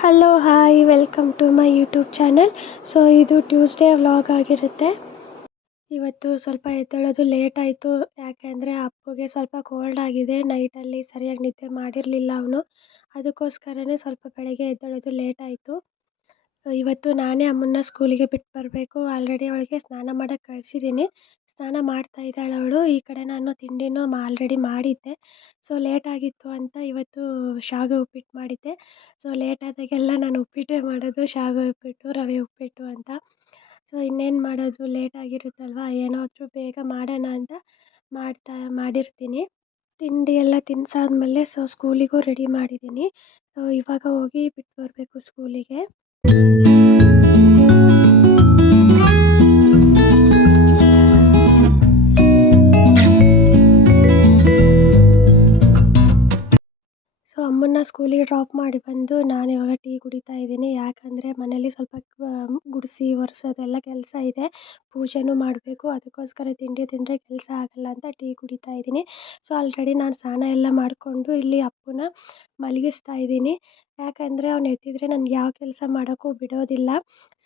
Hello hi welcome to my YouTube channel. So ಇದು Tuesday vlog ಆಗಿರುತ್ತೆ. ಇವತ್ತು ಸ್ವಲ್ಪ ಎದ್ದೇಳೋದು ಲೇಟ್ ಆಯಿತು. ಯಾಕೆಂದರೆ ಅಪ್ಪುಗೆ ಸ್ವಲ್ಪ ಕೋಲ್ಡ್ ಆಗಿದೆ. ನೈಟಲ್ಲಿ ಸರಿಯಾಗಿ ನಿದ್ದೆ ಮಾಡಿರಲಿಲ್ಲ ಅವನು. ಅದಕ್ಕೋಸ್ಕರನೇ ಸ್ವಲ್ಪ ಬೆಳಗ್ಗೆ ಎದ್ದೇಳೋದು ಲೇಟ್ ಆಯಿತು. ಇವತ್ತು ನಾನೇ ಅಮ್ಮನ್ನ ಸ್ಕೂಲಿಗೆ ಬಿಟ್ಟು ಬರಬೇಕು. ಆಲ್ರೆಡಿ ಅವಳಿಗೆ ಸ್ನಾನ ಮಾಡೋಕ್ಕೆ ಕಳಿಸಿದ್ದೀನಿ. ಸ್ನಾನ ಮಾಡ್ತಾ ಇದ್ದಾಳೆ ಅವಳು. ಈ ಕಡೆ ನಾನು ತಿಂಡಿನೂ ಆಲ್ರೆಡಿ ಮಾಡಿದ್ದೆ. ಸೊ ಲೇಟ್ ಆಗಿತ್ತು ಅಂತ ಇವತ್ತು ಶಾವಿಗೆ ಉಪ್ಪಿಟ್ಟು ಮಾಡಿದ್ದೆ. ಸೊ ಲೇಟ್ ಆದಾಗೆಲ್ಲ ನಾನು ಉಪ್ಪಿಟ್ಟೇ ಮಾಡೋದು, ಶಾವಿಗೆ ಉಪ್ಪಿಟ್ಟು, ರವೆ ಉಪ್ಪಿಟ್ಟು ಅಂತ. ಸೊ ಇನ್ನೇನು ಮಾಡೋದು, ಲೇಟ್ ಆಗಿರುತ್ತಲ್ವ, ಏನಾದರೂ ಬೇಗ ಮಾಡೋಣ ಅಂತ ಮಾಡಿರ್ತೀನಿ. ತಿಂಡಿ ಎಲ್ಲ ತಿನ್ಸಾದ್ಮೇಲೆ ಸೊ ಸ್ಕೂಲಿಗೂ ರೆಡಿ ಮಾಡಿದ್ದೀನಿ. ಸೊ ಇವಾಗ ಹೋಗಿ ಬಿಟ್ಟು ಬರಬೇಕು ಸ್ಕೂಲಿಗೆ. ಸೊ ಅಮ್ಮನ್ನ ಸ್ಕೂಲಿಗೆ ಡ್ರಾಪ್ ಮಾಡಿ ಬಂದು ನಾನು ಇವಾಗ ಟೀ ಕುಡಿತಾ ಇದ್ದೀನಿ. ಯಾಕಂದರೆ ಮನೇಲಿ ಸ್ವಲ್ಪ ಗುಡಿಸಿ ಒರೆಸೋದೆಲ್ಲ ಕೆಲಸ ಇದೆ. ಪೂಜೆನೂ ಮಾಡಬೇಕು. ಅದಕ್ಕೋಸ್ಕರ ತಿಂಡಿ ತಿಂದರೆ ಕೆಲಸ ಆಗಲ್ಲ ಅಂತ ಟೀ ಕುಡಿತಾ ಇದ್ದೀನಿ. ಸೊ ಆಲ್ರೆಡಿ ನಾನು ಸ್ನಾನ ಎಲ್ಲ ಮಾಡಿಕೊಂಡು ಇಲ್ಲಿ ಅಪ್ಪುನ ಮಲಗಿಸ್ತಾ ಇದ್ದೀನಿ. ಯಾಕಂದರೆ ಅವ್ನು ಎದ್ದಿದ್ರೆ ನನಗೆ ಯಾವ ಕೆಲಸ ಮಾಡೋಕ್ಕೂ ಬಿಡೋದಿಲ್ಲ.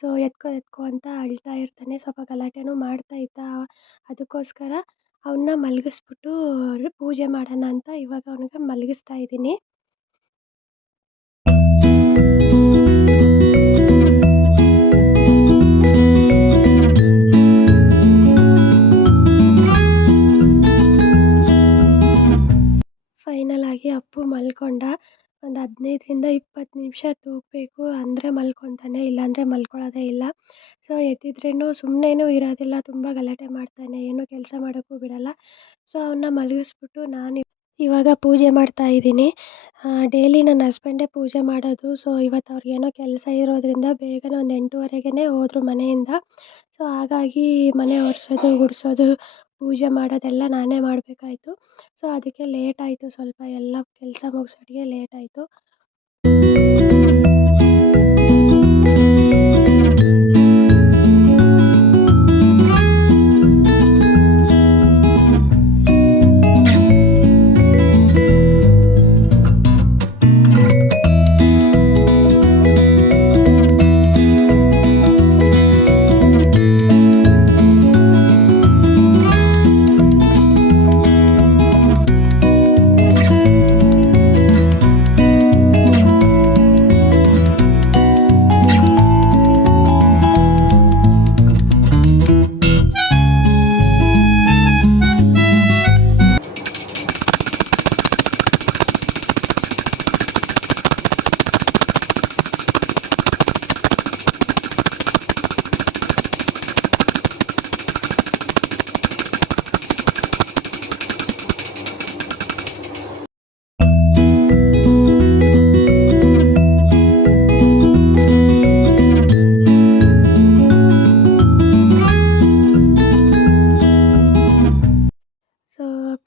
ಸೊ ಎತ್ಕೊ ಅಂತ ಅಳ್ತಾ ಇರ್ತಾನೆ. ಸ್ವಲ್ಪ ಗಲಾಟೆನೂ ಮಾಡ್ತಾ ಇದ್ದ. ಅದಕ್ಕೋಸ್ಕರ ಅವನ್ನ ಮಲಗಿಸ್ಬಿಟ್ಟು ಪೂಜೆ ಮಾಡೋಣ ಅಂತ ಇವಾಗ ಅವನಿಗೆ ಮಲಗಿಸ್ತಾ ಇದ್ದೀನಿ. ಫೈನಲ್ ಆಗಿ ಅಪ್ಪು ಮಲ್ಕೊಂಡ. ಒಂದು 15ರಿಂದ 20 ನಿಮಿಷ ತೂಗಬೇಕು ಅಂದರೆ ಮಲ್ಕೊತಾನೆ, ಇಲ್ಲಾಂದರೆ ಮಲ್ಕೊಳ್ಳೋದೇ ಇಲ್ಲ. ಸೊ ಎದ್ದಿದ್ರೂ ಸುಮ್ಮನೆನೂ ಇರೋದಿಲ್ಲ, ತುಂಬ ಗಲಾಟೆ ಮಾಡ್ತಾನೆ, ಏನೂ ಕೆಲಸ ಮಾಡೋಕ್ಕೂ ಬಿಡಲ್ಲ. ಸೊ ಅವನ್ನ ಮಲಗಿಸ್ಬಿಟ್ಟು ನಾನು ಇವಾಗ ಪೂಜೆ ಮಾಡ್ತಾ ಇದ್ದೀನಿ. ಡೈಲಿ ನನ್ನ ಹಸ್ಬೆಂಡೇ ಪೂಜೆ ಮಾಡೋದು. ಸೊ ಇವತ್ತು ಅವ್ರಿಗೇನೋ ಕೆಲಸ ಇರೋದ್ರಿಂದ ಬೇಗನೆ ಒಂದು 8:30ಗೆ ಹೋದ್ರು ಮನೆಯಿಂದ. ಸೊ ಹಾಗಾಗಿ ಮನೆ ಒರೆಸೋದು, ಗುಡಿಸೋದು, ಪೂಜೆ ಮಾಡೋದೆಲ್ಲ ನಾನೇ ಮಾಡಬೇಕಾಯ್ತು. ಸೊ ಅದಕ್ಕೆ ಲೇಟ್ ಆಯಿತು. ಸ್ವಲ್ಪ ಎಲ್ಲ ಕೆಲಸ ಮುಗಿಸೋಟಿಗೆ ಲೇಟ್ ಆಯಿತು.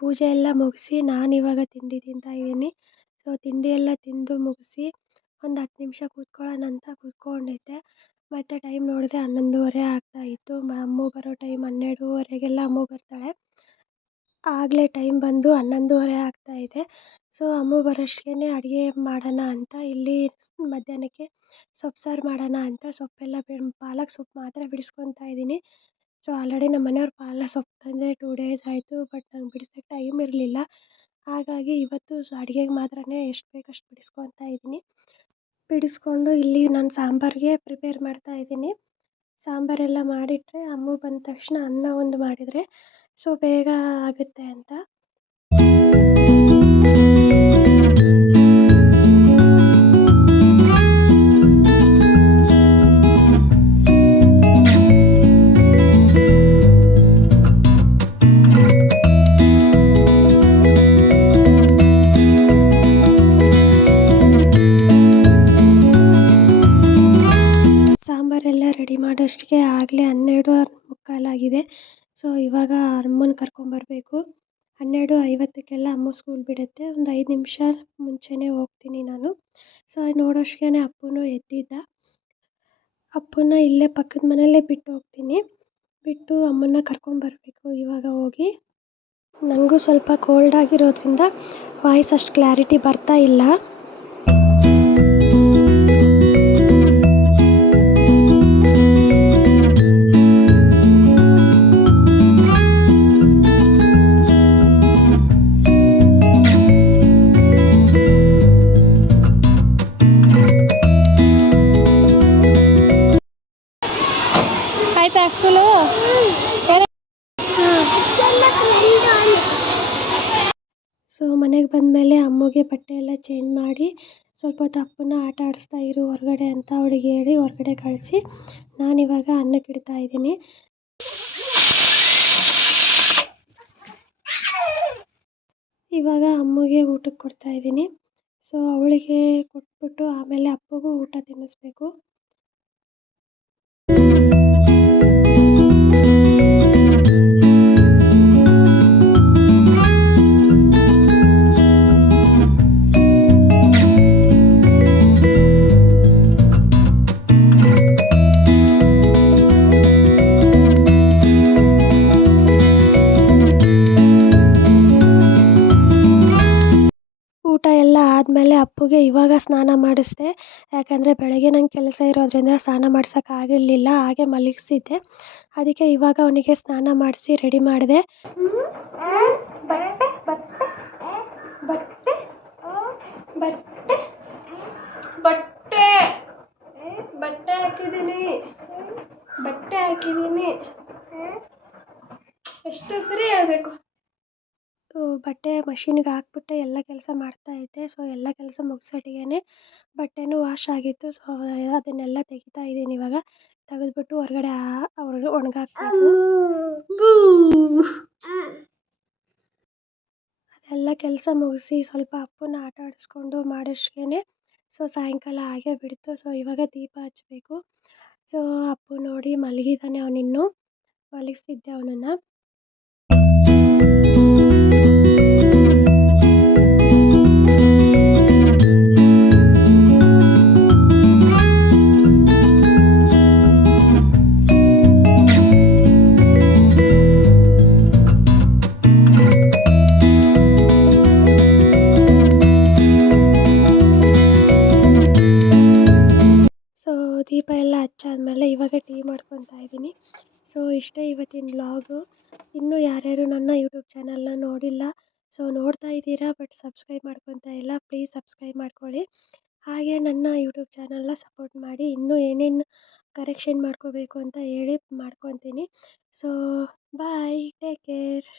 ಪೂಜೆ ಎಲ್ಲ ಮುಗಿಸಿ ನಾನಿವಾಗ ತಿಂಡಿ ತಿಂತಾ ಇದ್ದೀನಿ. ಸೊ ತಿಂಡಿ ಎಲ್ಲ ತಿಂದು ಮುಗಿಸಿ ಒಂದು 10 ನಿಮಿಷ ಕೂತ್ಕೊಳ್ಳೋಣ ಅಂತ ಕೂತ್ಕೊಂಡಿದ್ದೆ. ಮತ್ತು ಟೈಮ್ ನೋಡಿದ್ರೆ 11:30 ಆಗ್ತಾಯಿತ್ತು. ಅಮ್ಮು ಬರೋ ಟೈಮ್ 12:30ಗೆಲ್ಲ ಅಮ್ಮು ಬರ್ತಾಳೆ. ಆಗಲೇ ಟೈಮ್ ಬಂದು 11:30 ಆಗ್ತಾಯಿದೆ. ಸೊ ಅಮ್ಮು ಬರೋಷ್ಟಿಗೆ ಅಡುಗೆ ಮಾಡೋಣ ಅಂತ ಇಲ್ಲಿ ಮಧ್ಯಾಹ್ನಕ್ಕೆ ಸೊಪ್ಪು ಸಾರು ಮಾಡೋಣ ಅಂತ ಸೊಪ್ಪೆಲ್ಲ ಪಾಲಕ್ ಸೊಪ್ಪು ಮಾತ್ರ ಬಿಡಿಸ್ಕೊತಾ ಇದ್ದೀನಿ. ಸೊ ಆಲ್ರೆಡಿ ನಮ್ಮ ಮನೆಯವ್ರು ಪಾಲಕ್ ಸೊಪ್ಪು ತಂದು 2 ಡೇಸ್ ಆಯಿತು. ಬಟ್ ನಂಗೆ ಬಿಡಿಸೋಕ್ಕೆ ಟೈಮ್ ಇರಲಿಲ್ಲ. ಹಾಗಾಗಿ ಇವತ್ತು ಅಡುಗೆಗೆ ಮಾತ್ರ ಎಷ್ಟು ಬೇಕೋ ಅಷ್ಟು ಬಿಡಿಸ್ಕೊತಾ ಇದ್ದೀನಿ. ಬಿಡಿಸ್ಕೊಂಡು ಇಲ್ಲಿ ನಾನು ಸಾಂಬಾರಿಗೆ ಪ್ರಿಪೇರ್ ಮಾಡ್ತಾ ಇದ್ದೀನಿ. ಸಾಂಬಾರೆಲ್ಲ ಮಾಡಿಟ್ಟರೆ ಅಮ್ಮು ಬಂದ ತಕ್ಷಣ ಅನ್ನ ಒಂದು ಮಾಡಿದರೆ ಸೊ ಬೇಗ ಆಗುತ್ತೆ ಅಂತ. ಸಾಂಬಾರೆಲ್ಲ ರೆಡಿ ಮಾಡೋಷ್ಟಿಗೆ ಆಗಲೇ 12:45 ಆಗಿದೆ. ಸೊ ಇವಾಗ ಅಮ್ಮನ ಕರ್ಕೊಂಬರಬೇಕು. 12:50ಕ್ಕೆಲ್ಲ ಅಮ್ಮ ಸ್ಕೂಲ್ ಬಿಡುತ್ತೆ. ಒಂದು 5 ನಿಮಿಷ ಮುಂಚೆನೇ ಹೋಗ್ತೀನಿ ನಾನು. ಸೊ ನೋಡೋಷ್ಟಿಗೆ ಅಪ್ಪನೂ ಎದ್ದಿದ್ದ. ಅಪ್ಪನ್ನ ಇಲ್ಲೇ ಪಕ್ಕದ ಮನೆಯಲ್ಲೇ ಬಿಟ್ಟು ಹೋಗ್ತೀನಿ. ಬಿಟ್ಟು ಅಮ್ಮನ್ನ ಕರ್ಕೊಂಬರಬೇಕು ಇವಾಗ ಹೋಗಿ. ನನಗೂ ಸ್ವಲ್ಪ ಕೋಲ್ಡ್ ಆಗಿರೋದ್ರಿಂದ ವಾಯ್ಸ್ ಅಷ್ಟು ಕ್ಲಾರಿಟಿ ಬರ್ತಾ ಇಲ್ಲ. ಸ್ವಲ್ಪ ಹೊತ್ತು ಅಪ್ಪನ್ನ ಆಟ ಆಡಿಸ್ತಾ ಇರು ಹೊರಗಡೆ ಅಂತ ಅವಳಿಗೆ ಹೇಳಿ ಹೊರಗಡೆ ಕಳಿಸಿ ನಾನಿವಾಗ ಅನ್ನಕ್ಕೆ ಇಡ್ತಾ ಇದ್ದೀನಿ. ಇವಾಗ ಅಮ್ಮಗೆ ಊಟಕ್ಕೆ ಕೊಡ್ತಾ ಇದ್ದೀನಿ. ಸೊ ಅವಳಿಗೆ ಕೊಟ್ಬಿಟ್ಟು ಆಮೇಲೆ ಅಪ್ಪಗೂ ಊಟ ತಿನ್ನಿಸ್ಬೇಕು. ಊಟ ಎಲ್ಲ ಆದಮೇಲೆ ಅಪ್ಪುಗೆ ಇವಾಗ ಸ್ನಾನ ಮಾಡಿಸ್ದೆ. ಯಾಕಂದರೆ ಬೆಳಗ್ಗೆ ನಂಗೆ ಕೆಲಸ ಇರೋದ್ರಿಂದ ಸ್ನಾನ ಮಾಡ್ಸೋಕ್ಕಾಗಿರಲಿಲ್ಲ, ಹಾಗೆ ಮಲಗಿಸಿದ್ದೆ. ಅದಕ್ಕೆ ಇವಾಗ ಅವನಿಗೆ ಸ್ನಾನ ಮಾಡಿಸಿ ರೆಡಿ ಮಾಡಿದೆ. ಬಟ್ಟೆ ಬಟ್ಟೆ ಬಟ್ಟೆ ಬಟ್ಟೆ ಬಟ್ಟೆ ಹಾಕಿದ್ದೀನಿ ಎಷ್ಟು ಸರಿ ಹೇಳಬೇಕು. ಬಟ್ಟೆ ಮಷಿನ್ಗೆ ಹಾಕ್ಬಿಟ್ಟು ಎಲ್ಲ ಕೆಲಸ ಮಾಡ್ತಾಯಿದ್ದೆ. ಸೊ ಎಲ್ಲ ಕೆಲಸ ಮುಗಿಸೋಟ್ಟಿಗೆ ಬಟ್ಟೆನೂ ವಾಶ್ ಆಗಿತ್ತು. ಸೊ ಅದನ್ನೆಲ್ಲ ತೆಗಿತಾ ಇದ್ದೀನಿ ಇವಾಗ. ತೆಗೆದ್ಬಿಟ್ಟು ಹೊರಗಡೆ ಒಣಗಾಕ್ಬೇಕು. ಅದೆಲ್ಲ ಕೆಲಸ ಮುಗಿಸಿ ಸ್ವಲ್ಪ ಅಪ್ಪನ ಆಟ ಆಡಿಸ್ಕೊಂಡು ಮಾಡೋಷ್ಟಿಗೆ ಸೊ ಸಾಯಂಕಾಲ ಆಗೇ ಬಿಡ್ತು. ಸೊ ಇವಾಗ ದೀಪ ಹಚ್ಚಬೇಕು. ಸೊ ಅಪ್ಪು ನೋಡಿ ಮಲಗಿದ್ದಾನೆ, ಅವನಿನ್ನೂ ಮಲಗಿಸಿದ್ದೆ ಅವನನ್ನು. ದೀಪ ಎಲ್ಲ ಹಚ್ಚಾದ್ಮೇಲೆ ಇವಾಗ ಟೀ ಮಾಡ್ಕೊತಾ ಇದ್ದೀನಿ. ಸೊ ಇಷ್ಟೇ ಇವತ್ತಿನ ವ್ಲಾಗು. ಇನ್ನೂ ಯಾರ್ಯಾರು ನನ್ನ ಯೂಟ್ಯೂಬ್ ಚಾನಲ್ನ ನೋಡಿಲ್ಲ, ಸೊ ನೋಡ್ತಾ ಇದ್ದೀರಾ ಬಟ್ ಸಬ್ಸ್ಕ್ರೈಬ್ ಮಾಡ್ಕೊತಾ ಇಲ್ಲ, ಪ್ಲೀಸ್ ಸಬ್ಸ್ಕ್ರೈಬ್ ಮಾಡ್ಕೊಳ್ಳಿ. ಹಾಗೆ ನನ್ನ ಯೂಟ್ಯೂಬ್ ಚಾನಲ್ನ ಸಪೋರ್ಟ್ ಮಾಡಿ. ಇನ್ನೂ ಏನೇನು ಕರೆಕ್ಷನ್ ಮಾಡ್ಕೋಬೇಕು ಅಂತ ಹೇಳಿ ಮಾಡ್ಕೊತೀನಿ. So bye, take care.